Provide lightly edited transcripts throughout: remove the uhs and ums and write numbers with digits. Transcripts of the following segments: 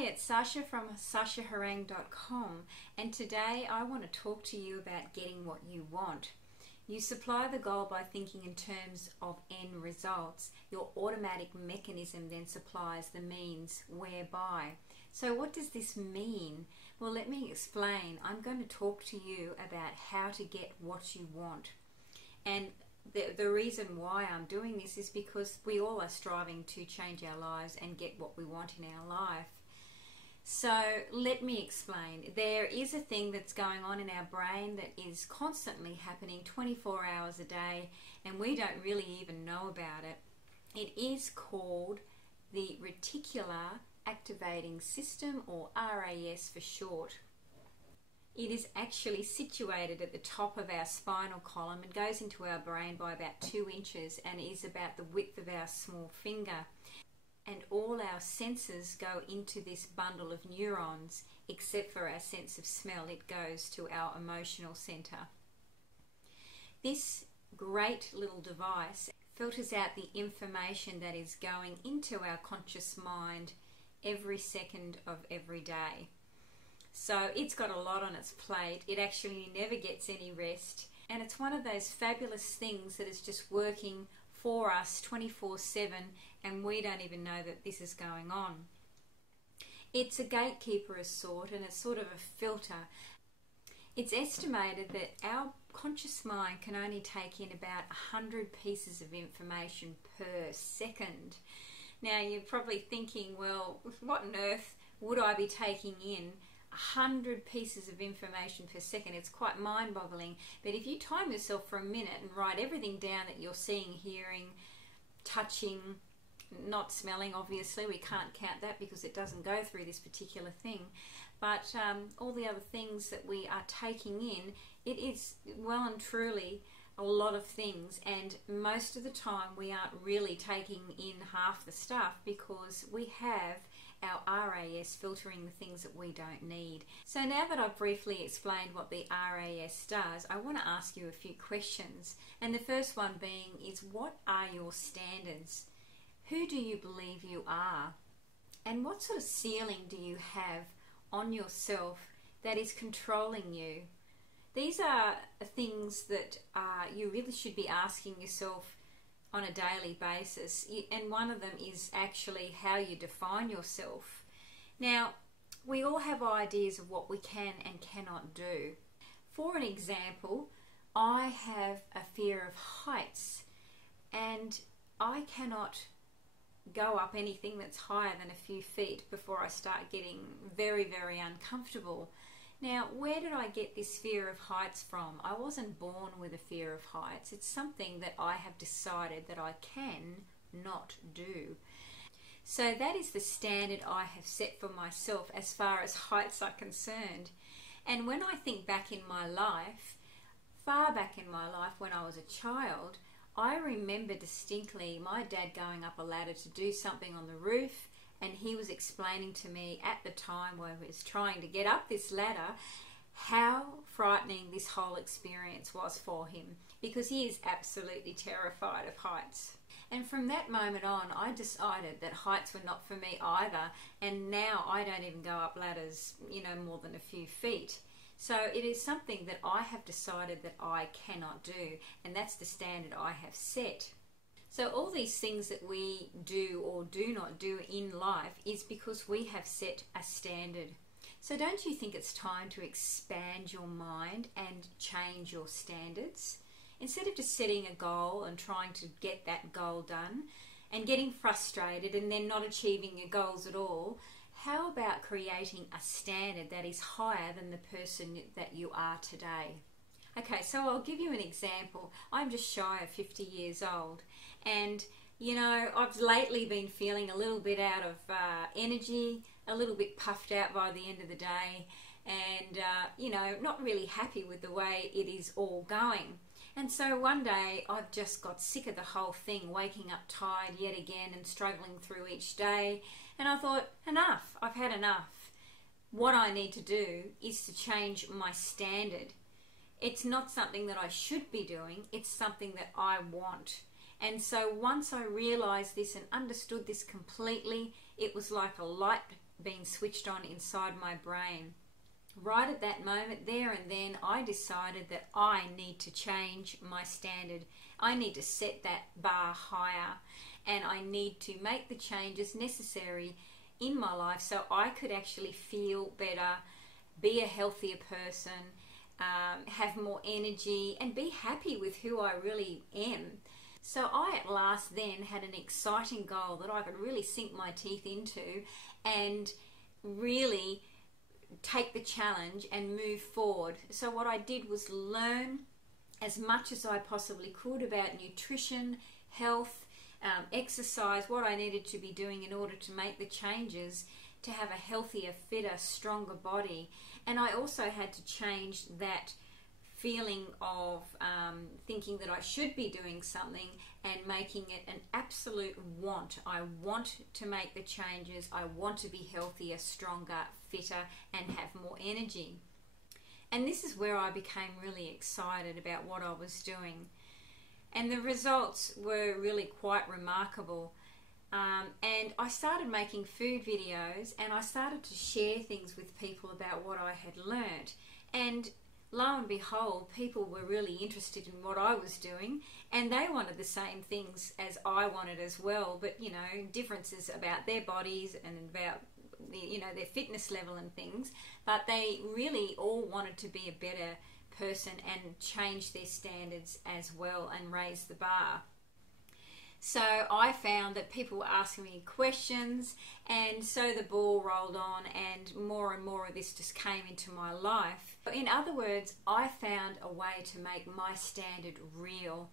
Hi, it's Sasha from sashaharang.com, and today I want to talk to you about getting what you want. You supply the goal by thinking in terms of end results. Your automatic mechanism then supplies the means whereby. So what does this mean? Well, let me explain. I'm going to talk to you about how to get what you want. And the reason why I'm doing this is because we all are striving to change our lives and get what we want in our life. So let me explain. There is a thing that's going on in our brain that is constantly happening 24 hours a day, and we don't really even know about it. It is called the Reticular Activating System, or RAS for short. It is actually situated at the top of our spinal column and goes into our brain by about 2 inches and is about the width of our small finger. And all our senses go into this bundle of neurons, except for our sense of smell. It goes to our emotional center. This great little device filters out the information that is going into our conscious mind every second of every day. So it's got a lot on its plate. It actually never gets any rest, and it's one of those fabulous things that is just working for us 24/7, and we don't even know that this is going on. It's a gatekeeper of sort, and it's sort of a filter. It's estimated that our conscious mind can only take in about 100 pieces of information per second. Now you're probably thinking, well, what on earth would I be taking in 100 pieces of information per second? It's quite mind-boggling. But if you time yourself for a minute and write everything down that you're seeing, hearing, touching, not smelling, obviously we can't count that because it doesn't go through this particular thing, but all the other things that we are taking in, it is well and truly a lot of things, and most of the time we aren't really taking in half the stuff because we have our RAS filtering the things that we don't need. So now that I've briefly explained what the RAS does, I want to ask you a few questions. And the first one being is, what are your standards? Who do you believe you are? And what sort of ceiling do you have on yourself that is controlling you? These are things that you really should be asking yourself on a daily basis, and one of them is actually how you define yourself. Now, we all have ideas of what we can and cannot do. For an example, I have a fear of heights, and I cannot go up anything that's higher than a few feet before I start getting very, very uncomfortable. Now, where did I get this fear of heights from? I wasn't born with a fear of heights. It's something that I have decided that I can not do. So that is the standard I have set for myself as far as heights are concerned. And when I think back in my life, far back in my life when I was a child, I remember distinctly my dad going up a ladder to do something on the roof, and he was explaining to me at the time when I was trying to get up this ladder how frightening this whole experience was for him, because he is absolutely terrified of heights. And from that moment on, I decided that heights were not for me either, and now I don't even go up ladders, more than a few feet. So it is something that I have decided that I cannot do, and that's the standard I have set. So all these things that we do or do not do in life is because we have set a standard. So don't you think it's time to expand your mind and change your standards? Instead of just setting a goal and trying to get that goal done and getting frustrated and then not achieving your goals at all, how about creating a standard that is higher than the person that you are today? Okay, so I'll give you an example. I'm just shy of 50 years old, and I've lately been feeling a little bit out of energy, a little bit puffed out by the end of the day, and not really happy with the way it is all going. And so one day I've just got sick of the whole thing, waking up tired yet again and struggling through each day, and I thought, enough, I've had enough. What I need to do is to change my standard. It's not something that I should be doing, it's something that I want. And so once I realized this and understood this completely, it was like a light being switched on inside my brain. Right at that moment, there and then, I decided that I need to change my standard. I need to set that bar higher, and I need to make the changes necessary in my life so I could actually feel better, be a healthier person, have more energy, and be happy with who I really am. So I at last then had an exciting goal that I could really sink my teeth into and really take the challenge and move forward. So what I did was learn as much as I possibly could about nutrition, health, exercise, what I needed to be doing in order to make the changes to have a healthier, fitter, stronger body. And I also had to change that feeling of thinking that I should be doing something and making it an absolute want. I want to make the changes. I want to be healthier, stronger, fitter, and have more energy. And this is where I became really excited about what I was doing. And the results were really quite remarkable. And I started making food videos, and I started to share things with people about what I had learnt. And lo and behold, people were really interested in what I was doing, and they wanted the same things as I wanted as well, but you know, differences about their bodies and about their fitness level and things, but they really all wanted to be a better person and change their standards as well and raise the bar. So I found that people were asking me questions, and so the ball rolled on, and more of this just came into my life. In other words, I found a way to make my standard real.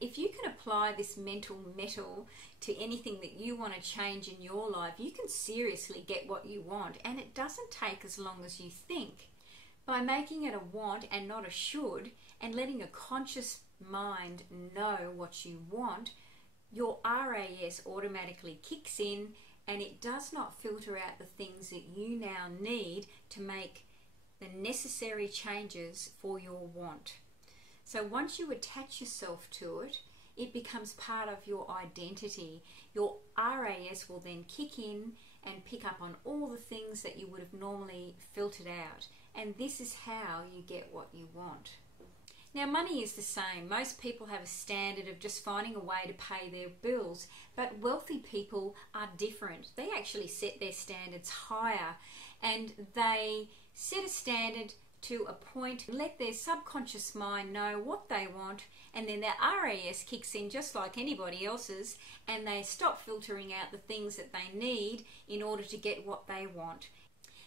If you can apply this mental metal to anything that you want to change in your life, you can seriously get what you want, and it doesn't take as long as you think. By making it a want and not a should, and letting a conscious mind know what you want, your RAS automatically kicks in, and it does not filter out the things that you now need to make the necessary changes for your want. So once you attach yourself to it, it becomes part of your identity. Your RAS will then kick in and pick up on all the things that you would have normally filtered out. And this is how you get what you want. Now, money is the same. Most people have a standard of just finding a way to pay their bills, but wealthy people are different. They actually set their standards higher, and they set a standard to a point, let their subconscious mind know what they want, and then their RAS kicks in just like anybody else's, and they stop filtering out the things that they need in order to get what they want.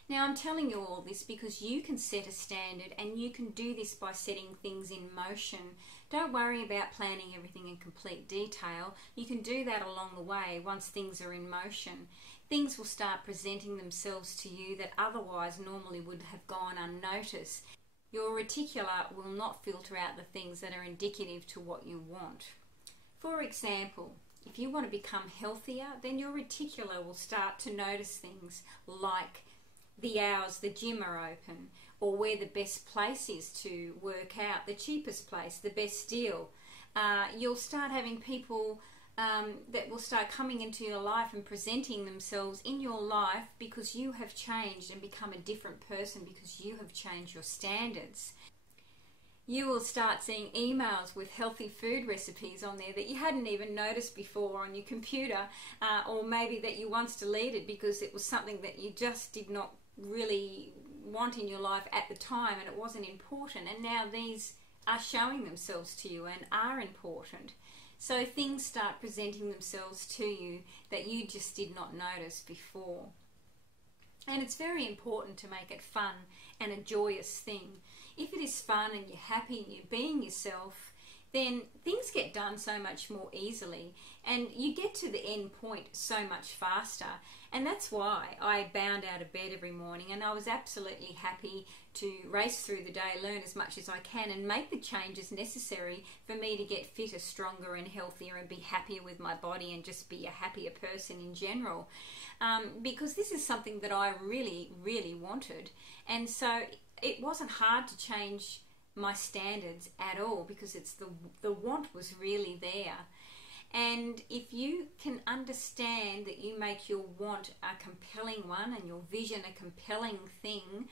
Now, I'm telling you all this because you can set a standard, and you can do this by setting things in motion. Don't worry about planning everything in complete detail. You can do that along the way once things are in motion. Things will start presenting themselves to you that otherwise normally would have gone unnoticed. Your reticular will not filter out the things that are indicative to what you want. For example, if you want to become healthier, then your reticular will start to notice things like the hours the gym are open, or where the best place is to work out, the cheapest place, the best deal. You'll start having people that will start coming into your life and presenting themselves in your life because you have changed and become a different person because you have changed your standards. You will start seeing emails with healthy food recipes on there that you hadn't even noticed before on your computer, or maybe that you once deleted because it was something that you just did not really want in your life at the time and it wasn't important, and now these are showing themselves to you and are important. So things start presenting themselves to you that you just did not notice before. And it's very important to make it fun and a joyous thing. If it is fun and you're happy and you're being yourself, then things get done so much more easily and you get to the end point so much faster. And that's why I bound out of bed every morning, and I was absolutely happy to race through the day, learn as much as I can and make the changes necessary for me to get fitter, stronger and healthier and be happier with my body and just be a happier person in general. Because this is something that I really, really wanted. And so it wasn't hard to change my standards at all because the want was really there. And if you can understand that you make your want a compelling one and your vision a compelling thing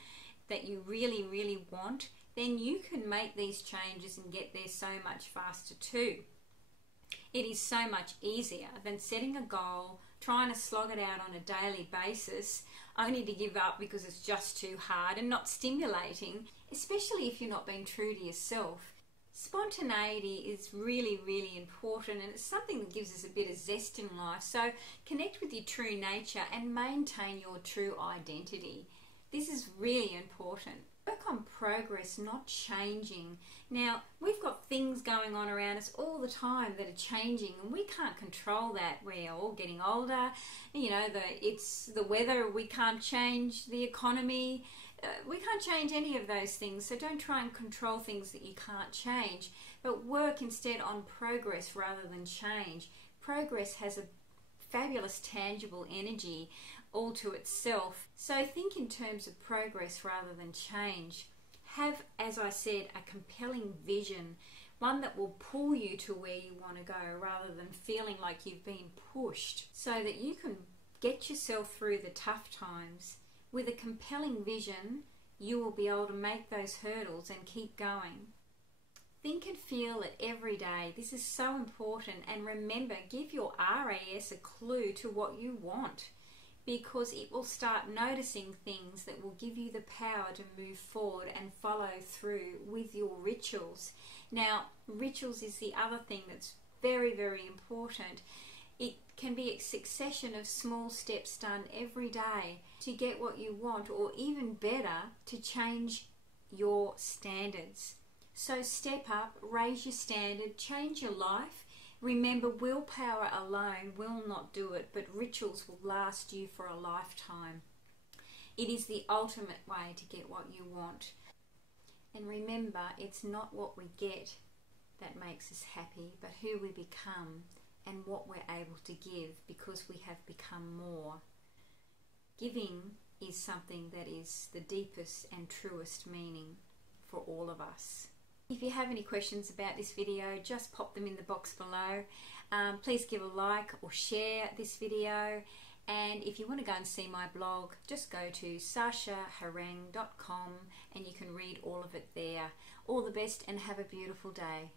that you really, really want, then you can make these changes and get there so much faster too. It is so much easier than setting a goal, trying to slog it out on a daily basis, only to give up because it's just too hard and not stimulating, especially if you're not being true to yourself. Spontaneity is really, really important, and it's something that gives us a bit of zest in life. So connect with your true nature and maintain your true identity. This is really important. Work on progress, not changing. Now, we've got things going on around us all the time that are changing, and we can't control that. We're all getting older. You know, it's the weather we can't change, the economy. We can't change any of those things, so don't try and control things that you can't change, but work instead on progress rather than change. Progress has a fabulous tangible energy all to itself, so think in terms of progress rather than change. Have, as I said, a compelling vision, one that will pull you to where you want to go rather than feeling like you've been pushed, so that you can get yourself through the tough times. With a compelling vision, you will be able to make those hurdles and keep going. Think and feel it every day. This is so important. And remember, give your RAS a clue to what you want, because it will start noticing things that will give you the power to move forward and follow through with your rituals. Now, rituals is the other thing that's very, very important. It can be a succession of small steps done every day to get what you want, or even better, to change your standards. So step up, raise your standard, change your life. Remember, willpower alone will not do it, but rituals will last you for a lifetime. It is the ultimate way to get what you want. And remember, it's not what we get that makes us happy, but who we become and what we're able to give, because we have become more. Giving is something that is the deepest and truest meaning for all of us. If you have any questions about this video, just pop them in the box below. Please give a like or share this video. And if you want to go and see my blog, just go to sashahareng.com and you can read all of it there. All the best and have a beautiful day.